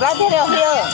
Ra thế nào here?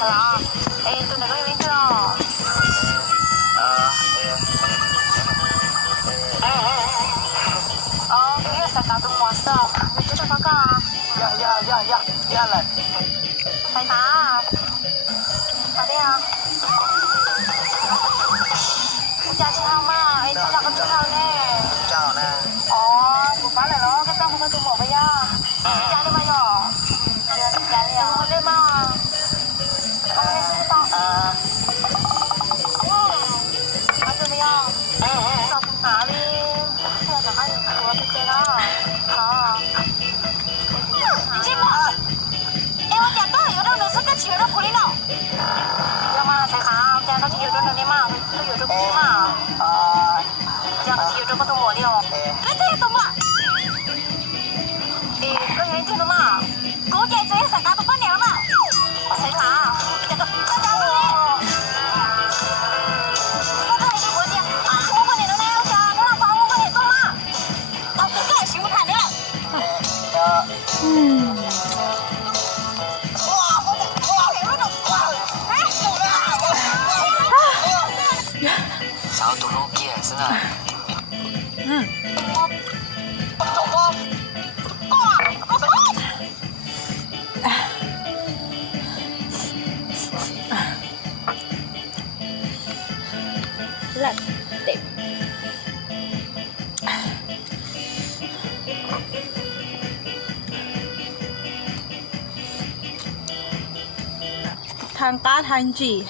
Halo, itu nak kau minta. Oh, dia sekarang tu puasa. Itu dah pakai. Ya lah. Phải hả? Ở đây à? Cha chị không à? Em chỉ là con chú nào nè. Chào nè. Ồ, cô bán lại đó, cái xong không có một bây giờ. Cha đi bây giờ. Chưa đi cha đi à? Không đi mà. Không đi xin tao. Ăn chưa bây giờ? Sao không hả đi? Chưa chẳng ăn được cái chơi đó. Hả? Chị mà. Em ăn chả tới ở đâu nữa sức cái chuyện đó của đi nào. Nhưng mà sẽ khá, cha nó chỉ yêu đôi này mà. Tôi yêu đôi cũng mà. Cha nó chỉ yêu đôi có tôi mua đi không? Cái gì tôi mà? Ê, có những chuyện đó mà. Cố chạy sẽ sẽ cả tôi bắt nèo mà. Sẽ khá. Chả tôi bắt nèo luôn đi. Có tôi hay đi của chị. Chị muốn bắt nèo nèo cha. Nó làm sao muốn bắt nèo tôi mà. Tao cứ cái xíu thẳng nữa. Sao tụi nó kia xin à? Rất đẹp. Thằng cá thằng chỉ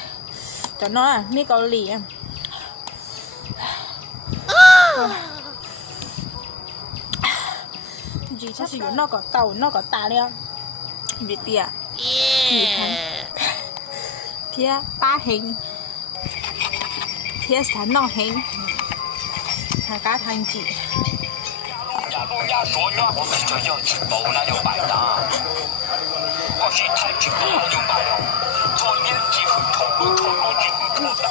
cho nó à, mi ghาหลีà. Chỉ chắc chỉ nó có tàu nó có tà đấy Việt tiệt chỉ thằng phía ba hình phía sáng nó hình thằng cá thằng chỉ 人家说了，我们这要吃饱了就白搭。我是太吃饱就白了，做年几分头，头几分头的。